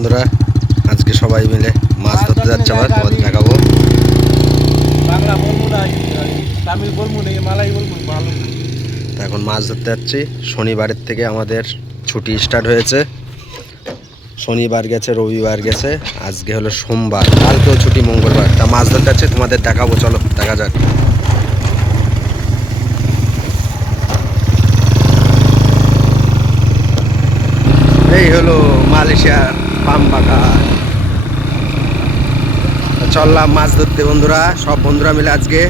বন্ধুরা আজকে সবাই মিলে মাছ ধরতে যাচ্ছে আবার তোমাদের দেখাবো। বাংলা বলব না তামিল বলব না মালাই বলব ভালো এখন মাছ ধরতে যাচ্ছি। শনিবারের থেকে আমাদের ছুটি স্টার্ট হয়েছে। শনিবার গেছে রবিবার গেছে আজকে হলো সোমবার। কালকেও ছুটি মঙ্গলবার। তা মাছ ধরতে যাচ্ছি তোমাদের দেখাবো চলো দেখা যাক। এই হলো মালয়েশিয়ার চললাম মাছ ধরতে বন্ধুরা, সব বন্ধুরা মিলে আজকে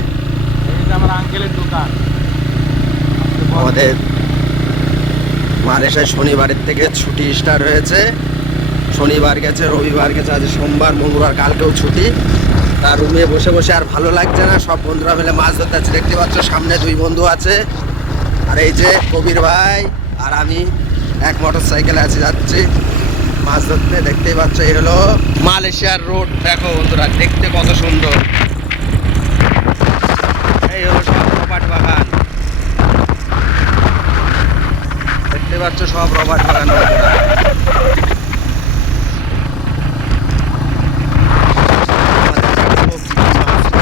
আমাদের মালয়েশিয়ায় শনিবারের থেকে ছুটি স্টার্ট হয়েছে। শনিবার গেছে, রবিবার গেছে, আজ সোমবার, মঙ্গলবার, কালকেও ছুটি। তার রুমে বসে বসে আর ভালো লাগছে না, সব বন্ধুরা মিলে মাছ ধরতে আছে দেখতে পাচ্ছ সামনে দুই বন্ধু আছে। আর এই যে কবির ভাই আর আমি এক মোটর সাইকেলে আছে, যাচ্ছি। মাছ ধরতে দেখতেই পাচ্ছ এই হলো মালয়েশিয়ার রোড দেখো বন্ধুরা, দেখতে কত সুন্দর। এই হলো সব রবার্ট বাগান। দেখতে পাচ্ছ সব রবার্ট বাগান বন্ধুরা।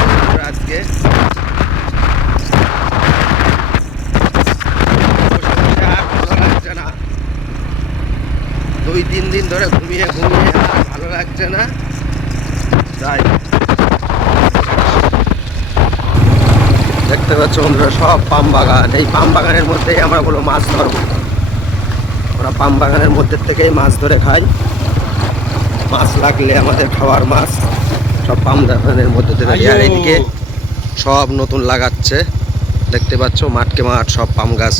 আমাদের আজকে বসে বসে আর ভালো লাগছে না। দুই তিন দিন ধরে ঘুমিয়ে ঘুমিয়ে ভালো লাগছে না। তাই। দেখতে পাচ্ছ বন্ধুরা সব পাম বাগান। এই পাম বাগানের মধ্যেই আমরা কোনো মাছ ধরবো আমরা পাম বাগানের মধ্যে থেকেই মাছ ধরে খাই। মাছ লাগলে আমাদের খাওয়ার মাছ। সব পাম বাগানের মধ্যে থেকে আর আইয়ো। এদিকে সব নতুন লাগাচ্ছে। দেখতে পাচ্ছ মাঠকে মাঠ সব পাম গাছ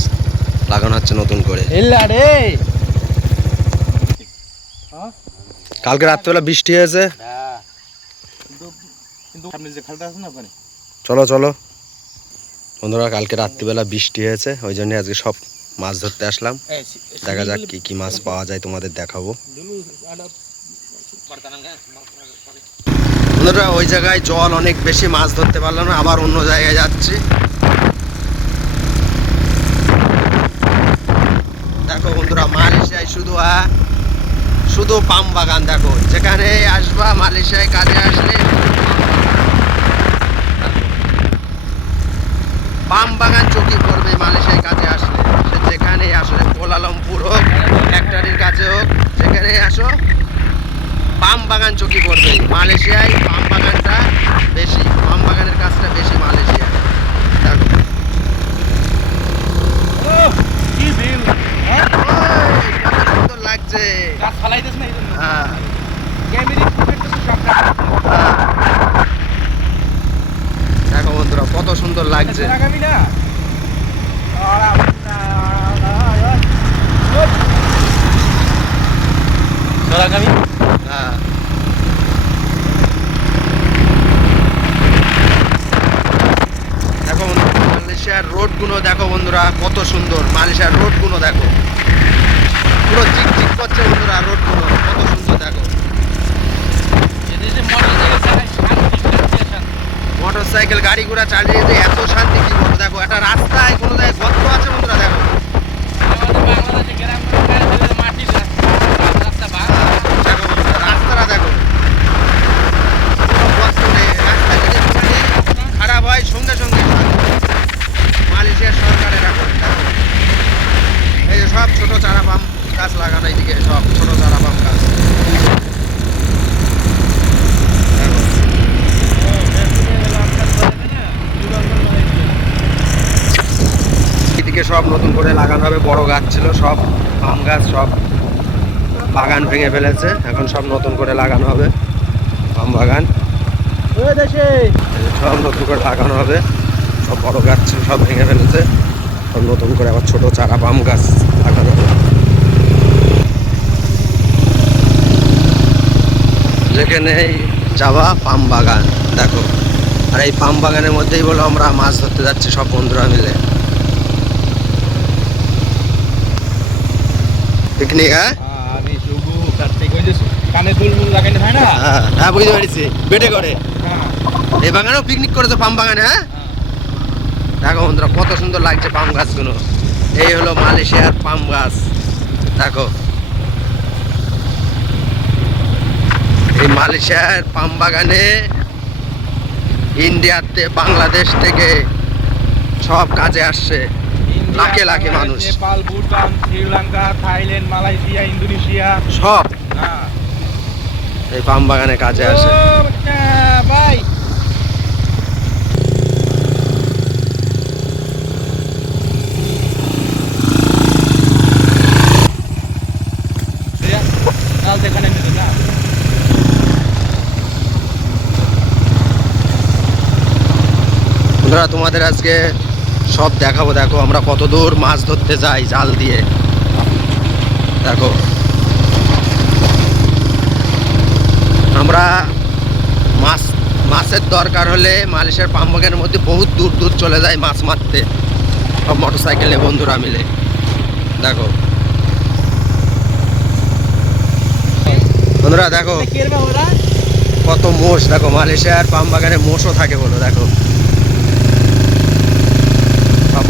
লাগানো হচ্ছে নতুন করে। কালকে রাত্রেবেলা বৃষ্টি হয়েছে। চলো চলো। বন্ধুরা কালকে রাত্রিবেলা বৃষ্টি হয়েছে ওই জন্য আজকে সব মাছ ধরতে আসলাম। দেখা যাক কি কি মাছ পাওয়া যায় তোমাদের দেখাবো। বন্ধুরা ওই জায়গায় জল অনেক বেশি মাছ ধরতে পারলাম না আবার অন্য জায়গায় যাচ্ছি। দেখো বন্ধুরা মালয়েশিয়ায় শুধু আ, শুধু পাম বাগান দেখো। যেখানে আসবা মালয়েশিয়ায় কাজে আসলে পাম বাগান চোখে পড়বে মালয়েশিয়ায় কাজে আসলে। সে যেখানেই আসলে কোলালামপুর হোক ফ্যাক্টরির কাছে হোক যেখানেই আসো পাম বাগান চোখে পড়বে। মালয়েশিয়ায় পাম বাগানটা বেশি পাম বাগানের কাজটা বেশি মালয়েশিয়ায়। দেখো। কি বিল। লাগছে। গাছ ফালাইতেছ না এই জন্য? হ্যাঁ। হ্যাঁ। দেখো বন্ধুরা কত সুন্দর লাগছে। আগামী হ্যাঁ। দেখো বন্ধুরা মালয়েশিয়ার রোডগুলো দেখো বন্ধুরা কত সুন্দর। মালয়েশিয়ার রোডগুলো দেখো। পুরো চিকচিক করছে বন্ধুরা রোডগুলো কত সুন্দর দেখো। মোটর সাইকেল গাড়ি ঘোড়া চালিয়ে যে এত শান্তি কি বলব দেখো, একটা রাস্তায় কোনো জায়গায় গর্ত আছে বন্ধুরা, দেখো। খারাপ হয় সঙ্গে সঙ্গে। সরকারের এখন এই যে সব ছোট চারা পাম গাছ লাগানো, এইদিকে সব ছোট চারা পাম গাছ। এদিকে সব নতুন করে লাগানো হবে, বড় গাছ ছিল, সব আম গাছ সব বাগান ভেঙে ফেলেছে। এখন সব নতুন করে লাগানো হবে আম বাগান। সব নতুন করে লাগানো হবে, সব বড় গাছ ছিল, সব ভেঙে ফেলেছে। সব নতুন করে আবার ছোট চারা বাম গাছ লাগানো হবে যেখানেই যাওয়া পাম বাগান দেখো। আর এই পাম বাগানের মধ্যেই বলো আমরা মাছ ধরতে যাচ্ছি সব বন্ধুরা মিলে। পিকনিক হ্যাঁ? হয় না হ্যাঁ? হ্যাঁ বুঝতে পেরেছি। বেটে করে। হ্যাঁ। এই বাগানেও পিকনিক করেছে পাম বাগানে হ্যাঁ। দেখো বন্ধুরা কত সুন্দর লাগছে পাম গাছগুলো। এই হলো মালয়েশিয়ার পাম গাছ। দেখো। এই মালয়েশিয়ার পাম বাগানে ইন্ডিয়াতে বাংলাদেশ থেকে সব কাজে আসছে লাখে লাখে মানুষ। Nepal Bhutan Sri Lanka Thailand Malaysia Indonesia. সব হ্যাঁ। এই পাম বাগানে কাজে আসে। ভাই কাল দেখানে নিতে না বন্ধুরা তোমাদের আজকে সব দেখাবো দেখো আমরা কত দূর মাছ ধরতে যাই জাল দিয়ে। দেখো। আমরা মাছ মাছের দরকার হলে মালয়েশিয়ার পাম্বাগের মধ্যে বহুত দূর দূর চলে যায় মাছ মারতে। সব মোটর সাইকেলে বন্ধুরা মিলে। দেখো। বন্ধুরা দেখো। কত মোষ দেখো মালয়েশিয়ার পাম বাগানে মোষও থাকে বলো দেখো।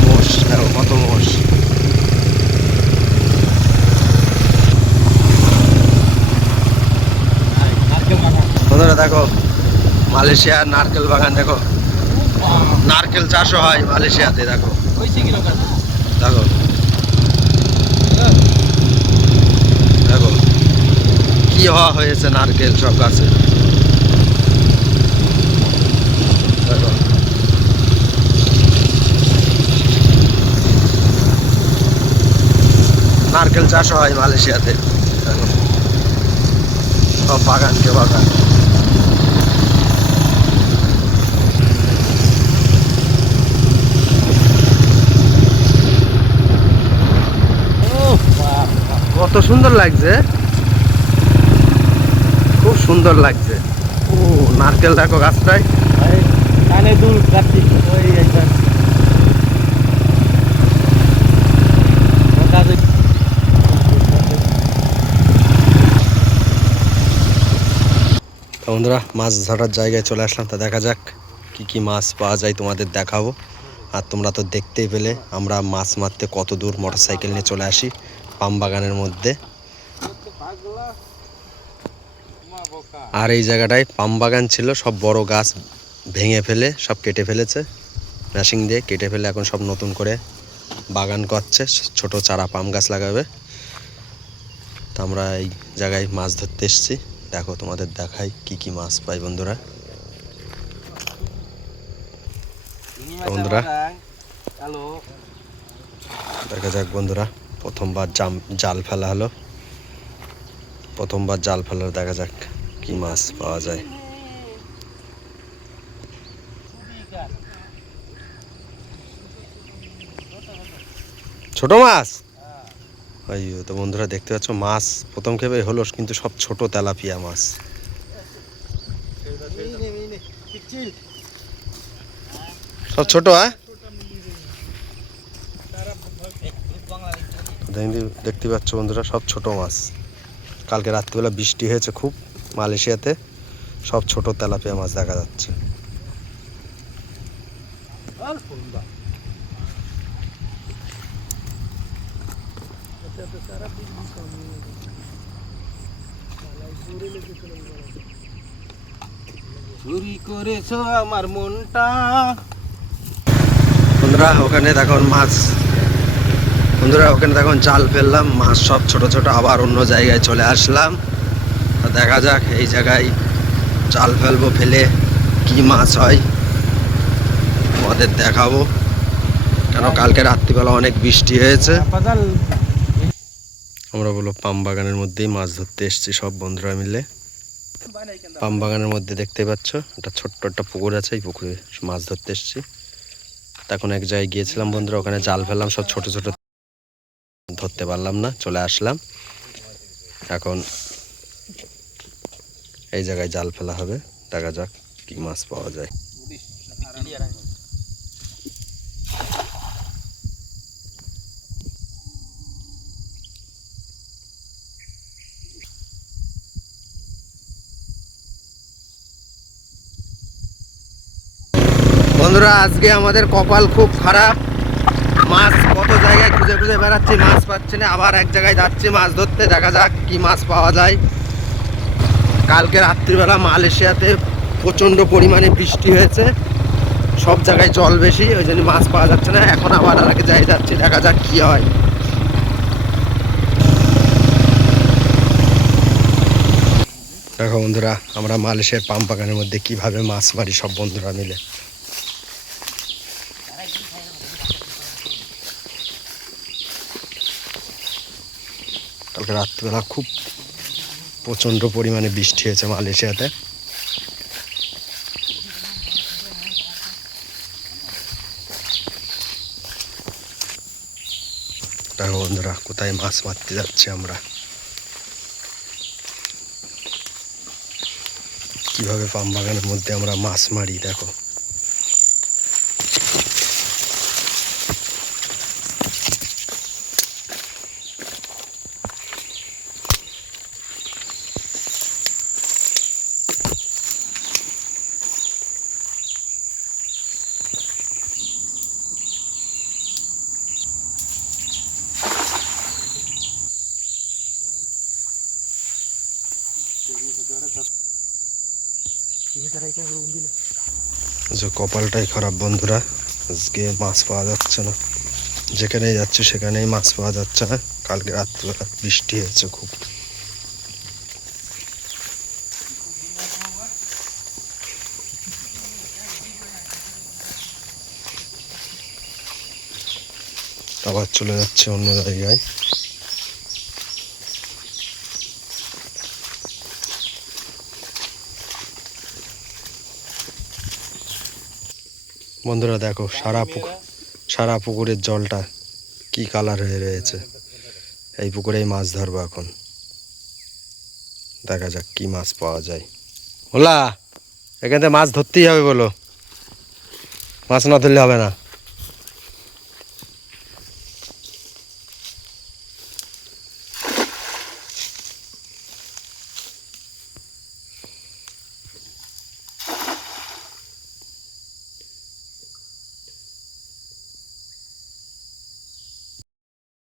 মোষ দেখো কত দেখো মালয়েশিয়ার নারকেল বাগান, দেখো। নারকেল চাষও হয় মালয়েশিয়াতে, দেখো। দেখো। দেখো। কি হওয়া হয়েছে নারকেল সব গাছে দেখো নারকেল চাষ হয় মালয়েশিয়াতে। সব বাগানকে বাগান। কত সুন্দর লাগছে। খুব সুন্দর লাগছে। ও, নারকেল দেখো গাছটায়। কানে দুল কাটছি ওই একবার বন্ধুরা, মাছ ধরার জায়গায় চলে আসলাম, তা দেখা যাক কি কি মাছ পাওয়া যায় তোমাদের দেখাবো। আর তোমরা তো দেখতেই পেলে, আমরা মাছ মারতে কত দূর মোটর সাইকেল নিয়ে চলে আসি পাম বাগানের মধ্যে। আর এই জায়গাটায় পাম বাগান ছিল, সব বড় গাছ ভেঙে ফেলে, সব কেটে ফেলেছে। মেশিন দিয়ে কেটে ফেলে এখন সব নতুন করে বাগান করছে, ছোট চারা পাম গাছ লাগাবে। তো আমরা এই জায়গায় মাছ ধরতে এসেছি। দেখো তোমাদের দেখাই কি কি মাছ পাই বন্ধুরা। বন্ধুরা। হ্যালো। দেখা যাক বন্ধুরা প্রথমবার জাম জাল ফেলা হলো। প্রথমবার জাল ফেলার দেখা যাক কি মাছ পাওয়া যায়। ছোট মাছ? আইয়ো তো বন্ধুরা দেখতে পাচ্ছ, মাছ প্রথম খেপে হলো, কিন্তু সব ছোট তেলাপিয়া মাছ। সব ছোট হ্যাঁ? দেখতে পাচ্ছ বন্ধুরা, সব ছোট মাছ। কালকে রাত্রিবেলা বৃষ্টি হয়েছে খুব মালয়েশিয়াতে, সব ছোট তেলাপিয়া মাছ দেখা যাচ্ছে। চুরি করেছ আমার মনটা। বন্ধুরা, ওখানে দেখুন মাছ। বন্ধুরা, ওখানে দেখুন জাল ফেললাম, মাছ সব ছোট ছোট, আবার অন্য জায়গায় চলে আসলাম। দেখা যাক এই জায়গায় জাল ফেলব, ফেলে কি মাছ হয়, তোমাদের দেখাবো। কেন, কালকে রাত্রিবেলা অনেক বৃষ্টি হয়েছে। আমরা বলো পাম বাগানের মধ্যেই মাছ ধরতে এসেছি সব বন্ধুরা মিলে। পাম বাগানের মধ্যে দেখতে পাচ্ছ, একটা ছোট্ট একটা পুকুর আছে, এই পুকুরে মাছ ধরতে এসেছি। তখন এক জায়গায় গিয়েছিলাম বন্ধুরা, ওখানে জাল ফেললাম, সব ছোট ছোট ধরতে পারলাম না, চলে আসলাম। এখন এই জায়গায় জাল ফেলা হবে, দেখা যাক কি মাছ পাওয়া যায়। বন্ধুরা, আজকে আমাদের কপাল খুব খারাপ। মাছ কত জায়গায় খুঁজে খুঁজে বেড়াচ্ছি, মাছ পাচ্ছি না। আবার এক জায়গায় যাচ্ছি, মাছ ধরতে। দেখা যাক কি মাছ পাওয়া যায়। কালকে রাত্রিবেলা মালয়েশিয়াতে প্রচণ্ড পরিমাণে বৃষ্টি হয়েছে। সব জায়গায় জল বেশি, ওই জন্য মাছ পাওয়া যাচ্ছে না। এখন আবার আর এক জায়গায় যাচ্ছি, দেখা যাক কি হয়। দেখো বন্ধুরা, আমরা মালয়েশিয়ার পাম বাগানের মধ্যে কীভাবে মাছ মারি সব বন্ধুরা মিলে। কালকে রাত্রিবেলা খুব প্রচণ্ড পরিমাণে বৃষ্টি হয়েছে মালয়েশিয়াতে। দেখো বন্ধুরা, কোথায় মাছ মারতে যাচ্ছি আমরা? কীভাবে পাম বাগানের মধ্যে আমরা মাছ মারি, দেখো। যে কপালটাই খারাপ বন্ধুরা। আজকে মাছ পাওয়া যাচ্ছে না। যেখানেই যাচ্ছে সেখানেই মাছ পাওয়া যাচ্ছে না। কালকে রাত্রিবেলা বৃষ্টি হয়েছে খুব। আবার চলে যাচ্ছে অন্য জায়গায়। বন্ধুরা দেখো, সারা পুকুর সারা পুকুরের জলটা কি কালার হয়ে রয়েছে। এই পুকুরেই মাছ ধরবো এখন। দেখা যাক কি মাছ পাওয়া যায়। ওলা, এখান থেকে মাছ ধরতেই হবে বলো। মাছ না ধরলে হবে না।